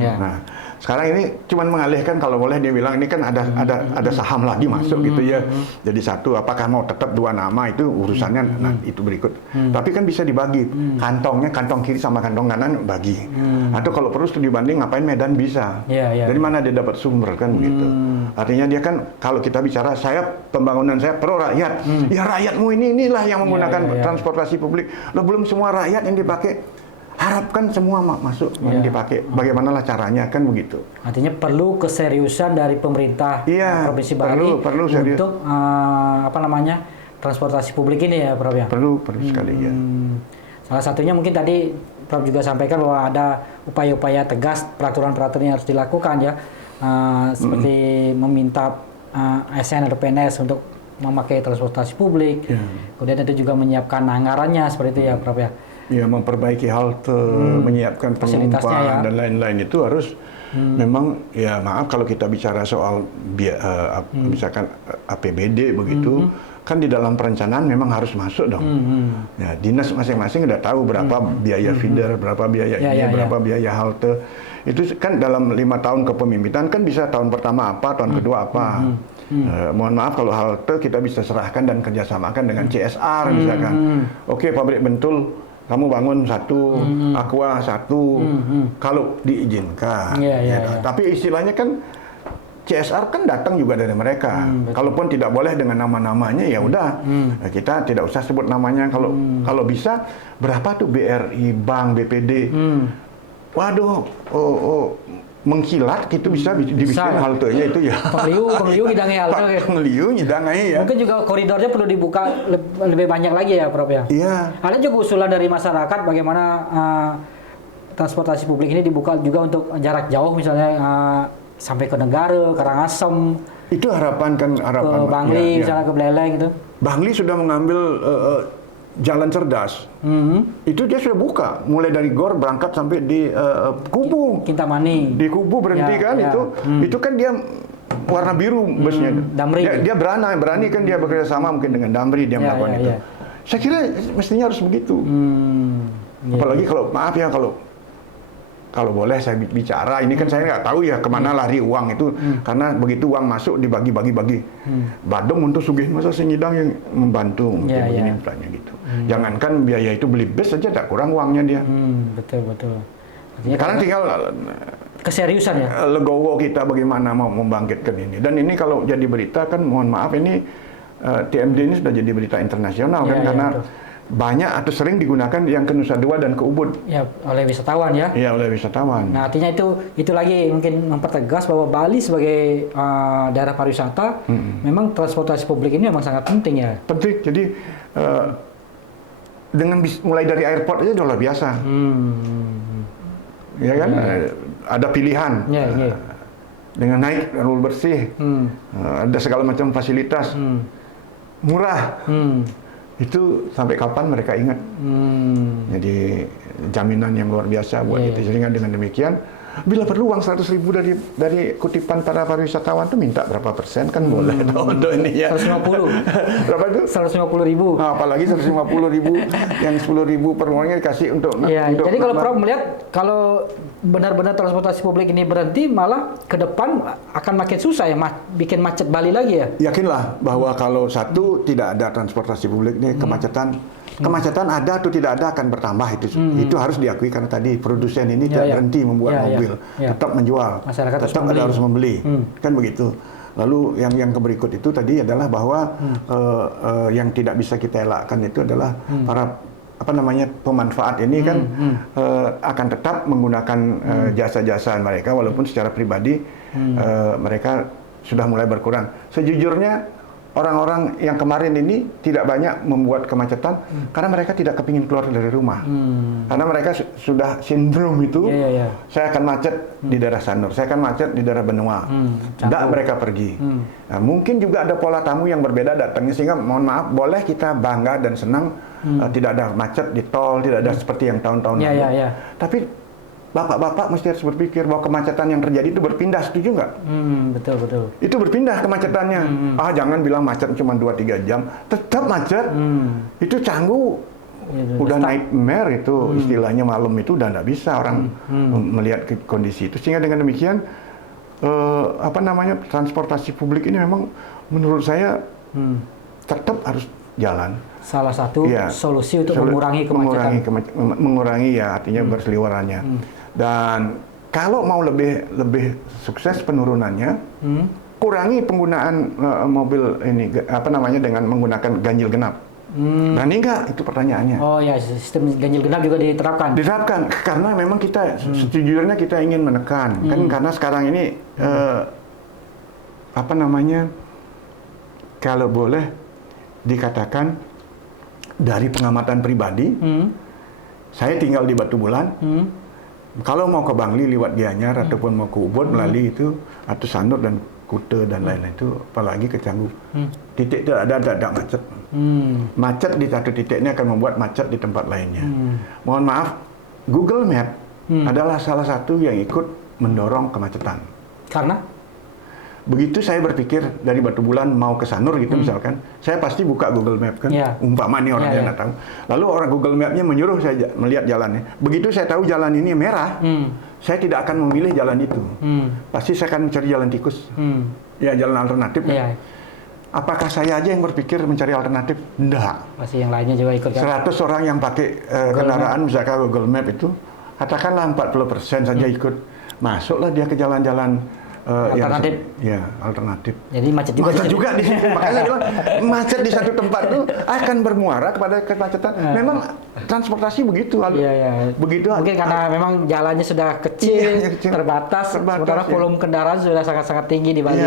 Ya. Nah, sekarang ini cuma mengalihkan kalau boleh dia bilang ini kan ada saham lagi masuk gitu ya. Jadi satu, apakah mau tetap 2 nama itu urusannya nah, itu berikut. Tapi kan bisa dibagi. Kantongnya kantong kiri sama kantong kanan bagi. Atau kalau perlu studi banding ngapain Medan bisa. Dari mana dia dapat sumber kan begitu. Artinya dia kan kalau kita bicara pembangunan saya pro rakyat. Ya rakyatmu inilah yang menggunakan transportasi publik. Loh belum semua rakyat yang dipakai. Harapkan semua masuk yang dipakai. Bagaimanalah caranya kan begitu. Artinya perlu keseriusan dari pemerintah Provinsi Bali untuk transportasi publik ini ya, Prof ya. Perlu sekali ya. Salah satunya mungkin tadi Prof juga sampaikan bahwa ada upaya-upaya tegas peraturan-peraturan yang harus dilakukan ya, seperti meminta ASN atau PNS untuk memakai transportasi publik. Kemudian itu juga menyiapkan anggarannya seperti itu ya, Prof ya. Ya, memperbaiki halte, menyiapkan penumpang dan lain-lain itu harus memang ya maaf kalau kita bicara soal misalkan APBD begitu kan di dalam perencanaan memang harus masuk dong. Ya, dinas masing-masing udah tahu berapa biaya feeder, berapa biaya berapa biaya halte. Itu kan dalam 5 tahun kepemimpinan kan bisa tahun pertama apa, tahun kedua apa. Mohon maaf kalau halte kita bisa serahkan dan kerjasamakan dengan CSR misalkan. Oke, pabrik Bentul kamu bangun 1, Aqua 1, kalau diizinkan. Tapi istilahnya kan CSR kan datang juga dari mereka. Kalaupun tidak boleh dengan nama-namanya ya udah, kita tidak usah sebut namanya. Kalau bisa berapa tuh BRI, Bank, BPD. Waduh, mengkilat gitu bisa dibikin haltenya itu ya. Pengliu hidangi halte. Pengliu hidangi ya. Mungkin juga koridornya perlu dibuka lebih banyak lagi ya, Prof ya. Iya. Ada juga usulan dari masyarakat bagaimana transportasi publik ini dibuka juga untuk jarak jauh misalnya sampai ke Negara, Karangasem. Itu harapan ke Bangli, misalnya ke Beleleng gitu. Bangli sudah mengambil jalan cerdas. Itu dia sudah buka, mulai dari Gor berangkat sampai di Kubu. Kintamani. Di Kubu berhenti itu kan dia warna biru busnya. Damri. Dia berani kan dia bekerja sama mungkin dengan Damri dia melakukan itu. Saya kira mestinya harus begitu. Apalagi kalau maaf ya kalau kalau boleh saya bicara, ini kan saya nggak tahu ya kemana lari uang itu, karena begitu uang masuk dibagi-bagi-bagi. Badung untuk sugih masa Singidang yang membantu mungkin begini misalnya gitu. Jangankan biaya itu beli bus saja tak kurang uangnya dia. Betul. Sekarang tinggal keseriusan ya. Legowo kita bagaimana mau membangkitkan ini. Dan ini kalau jadi berita kan mohon maaf ini TMD ini sudah jadi berita internasional kan karena banyak atau sering digunakan yang ke Nusa Dua dan ke Ubud. Ya, oleh wisatawan ya. Iya, oleh wisatawan. Nah, artinya itu lagi mungkin mempertegas bahwa Bali sebagai daerah pariwisata, memang transportasi publik ini memang sangat penting ya. Penting. Jadi dengan mulai dari airport aja udah biasa. Ya kan? Ada pilihan. Dengan naik rul bersih. Ada segala macam fasilitas. Murah. Itu sampai kapan mereka ingat. Jadi jaminan yang luar biasa buat itu. Sehingga dengan demikian, bila perlu uang 100.000 dari kutipan para pariwisatawan itu minta berapa persen kan boleh untuk ini ya. 150. Berapa itu? 150.000. Nah, apalagi 150.000 yang 10.000 per orangnya dikasih untuk. Jadi kalau Prof melihat kalau benar-benar transportasi publik ini berhenti, malah ke depan akan makin susah ya, bikin macet Bali lagi ya. Yakinlah bahwa kalau satu tidak ada transportasi publik ini kemacetan ada atau tidak ada akan bertambah itu harus diakui karena tadi produsen ini tidak berhenti membuat mobil, tetap menjual, masyarakat tetap harus membeli, kan begitu. Lalu yang berikut itu tadi adalah bahwa yang tidak bisa kita elakkan itu adalah para pemanfaat ini kan akan tetap menggunakan jasa-jasa mereka walaupun secara pribadi mereka sudah mulai berkurang. Sejujurnya orang-orang yang kemarin ini tidak banyak membuat kemacetan karena mereka tidak kepingin keluar dari rumah. Karena mereka sudah sindrom itu, saya akan macet di daerah Sanur, saya akan macet di daerah Benua. Tidak mereka pergi. Nah, mungkin juga ada pola tamu yang berbeda datangnya sehingga mohon maaf boleh kita bangga dan senang tidak ada macet di tol, tidak ada seperti yang tahun-tahun lalu. Tapi bapak-bapak mesti harus berpikir bahwa kemacetan yang terjadi itu berpindah, setuju nggak? Betul. Itu berpindah kemacetannya. Jangan bilang macet cuma 2-3 jam, tetap macet. Itu Canggu udah nightmare itu istilahnya malam itu udah nggak bisa orang melihat kondisi itu. Sehingga dengan demikian transportasi publik ini memang menurut saya tetap harus jalan. Salah satu solusi untuk mengurangi kemacetan. Mengurangi ya artinya berseliwerannya. Dan kalau mau lebih sukses penurunannya, kurangi penggunaan mobil ini dengan menggunakan ganjil genap. Berani nggak? Itu pertanyaannya. Oh ya, sistem ganjil genap juga diterapkan. Diterapkan karena memang kita sejujurnya kita ingin menekan kan karena sekarang ini kalau boleh dikatakan dari pengamatan pribadi, saya tinggal di Batu Bulan. Kalau mau ke Bangli lewat Gianyar ataupun mau ke Ubud melalui itu atau Sanur dan Kuta dan lain-lain itu, apalagi ke Canggu, titik itu ada macet. Macet di satu titik ini akan membuat macet di tempat lainnya. Mohon maaf, Google Map adalah salah satu yang ikut mendorong kemacetan. Karena? Begitu saya berpikir dari Batu Bulan mau ke Sanur gitu misalkan, saya pasti buka Google Map kan, umpama nih orang yang nggak tahu. Lalu orang Google Map-nya menyuruh saya melihat jalannya. Begitu saya tahu jalan ini merah, saya tidak akan memilih jalan itu. Pasti saya akan mencari jalan tikus, ya jalan alternatif. Apakah saya aja yang berpikir mencari alternatif? Enggak. Pasti yang lainnya juga ikut kan? 100 orang yang pakai kendaraan misalkan Google Map itu, katakanlah 40% saja ikut. Masuklah dia ke jalan-jalan alternatif. Alternatif. Jadi macet juga di situ. Makanya saya bilang macet di satu tempat itu akan bermuara kepada kemacetan. Memang transportasi begitu. Begitu. Mungkin karena memang jalannya sudah kecil, terbatas sementara volume kendaraan sudah sangat-sangat tinggi di Bali.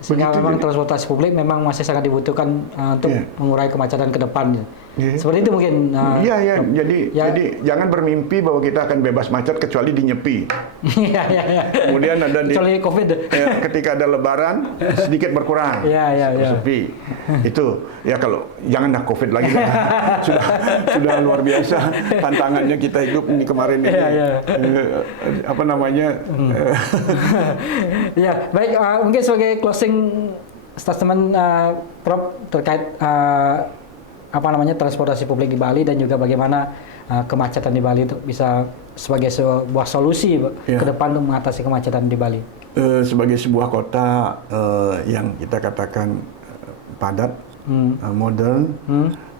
Sehingga memang transportasi publik memang masih sangat dibutuhkan untuk mengurangi kemacetan ke depan. Seperti itu mungkin. Jadi jangan bermimpi bahwa kita akan bebas macet kecuali di Nyepi. Kemudian ada kecuali COVID. Ketika ada Lebaran sedikit berkurang. Sepi. Itu ya kalau jangan dah COVID lagi. sudah luar biasa tantangannya kita hidup ini kemarin ini. Baik, mungkin sebagai closing statement Prof terkait transportasi publik di Bali dan juga bagaimana kemacetan di Bali itu bisa sebagai sebuah solusi ke depan untuk mengatasi kemacetan di Bali? Sebagai sebuah kota yang kita katakan padat, modern,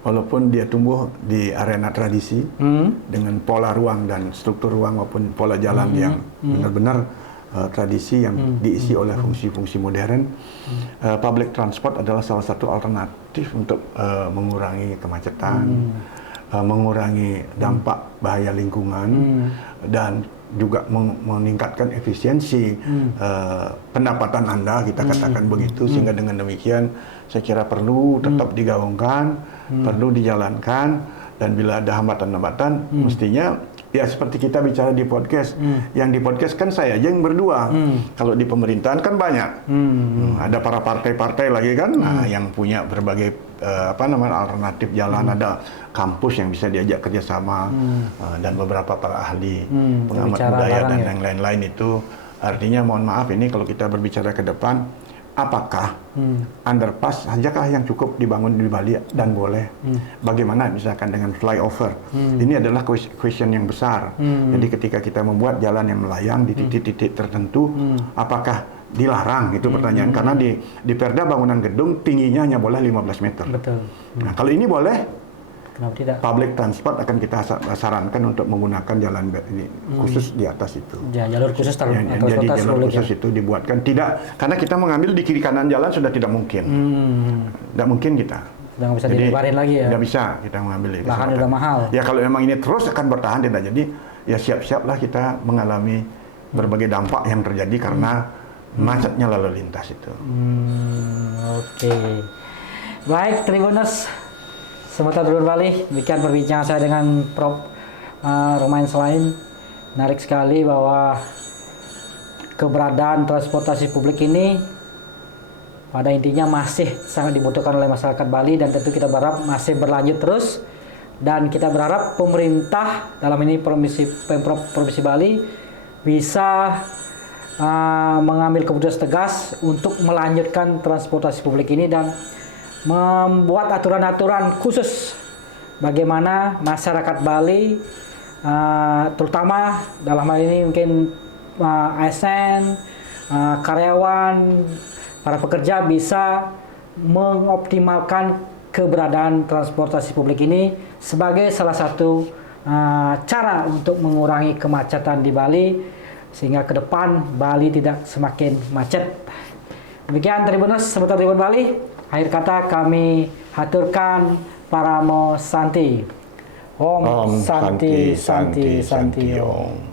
walaupun dia tumbuh di arena tradisi dengan pola ruang dan struktur ruang maupun pola jalan yang benar-benar tradisi yang diisi oleh fungsi-fungsi modern, public transport adalah salah satu alternatif untuk mengurangi kemacetan, mengurangi dampak bahaya lingkungan, dan juga meningkatkan efisiensi pendapatan Anda, kita katakan begitu, sehingga dengan demikian saya kira perlu tetap digaungkan, perlu dijalankan, dan bila ada hambatan-hambatan mestinya ya seperti kita bicara di podcast, yang di podcast kan saya aja yang berdua, kalau di pemerintahan kan banyak, ada para partai-partai lagi kan, yang punya berbagai alternatif jalan, ada kampus yang bisa diajak kerjasama, dan beberapa para ahli pengamat budaya dan yang lain-lain itu. Artinya mohon maaf ini kalau kita berbicara ke depan, apakah underpass sajakah yang cukup dibangun di Bali dan boleh? Bagaimana misalkan dengan flyover? Ini adalah question yang besar. Jadi ketika kita membuat jalan yang melayang di titik-titik tertentu, apakah dilarang? Itu pertanyaan. Karena di Perda bangunan gedung tingginya hanya boleh 15 meter. Betul. Nah, kalau ini boleh, kenapa tidak? Public transport akan kita sarankan untuk menggunakan jalan ini khusus di atas itu. Ya, jalur khusus jadi jalur khusus itu dibuatkan tidak, karena kita mengambil di kiri kanan jalan sudah tidak mungkin. Tidak mungkin kita. Sudah nggak bisa dilebarin lagi ya. Tidak bisa kita mengambil itu. Bahkan udah mahal. Ya kalau memang ini terus akan bertahan tidak jadi, ya siap-siaplah kita mengalami berbagai dampak yang terjadi karena macetnya lalu lintas itu. Oke. Baik, Tribuners. Sebentar dulu Bali, demikian perbincangan saya dengan Prof. Romain Selain. Menarik sekali bahwa keberadaan transportasi publik ini pada intinya masih sangat dibutuhkan oleh masyarakat Bali, dan tentu kita berharap masih berlanjut terus, dan kita berharap pemerintah dalam ini Pemprov Provinsi Bali bisa mengambil keputusan tegas untuk melanjutkan transportasi publik ini dan membuat aturan-aturan khusus bagaimana masyarakat Bali, terutama dalam hal ini mungkin ASN, karyawan, para pekerja bisa mengoptimalkan keberadaan transportasi publik ini sebagai salah satu cara untuk mengurangi kemacetan di Bali, sehingga ke depan Bali tidak semakin macet. Demikian Tribuners, seputar Tribun Bali. Akhir kata kami haturkan Paramo Santi. Om Santi Santi Santi Om.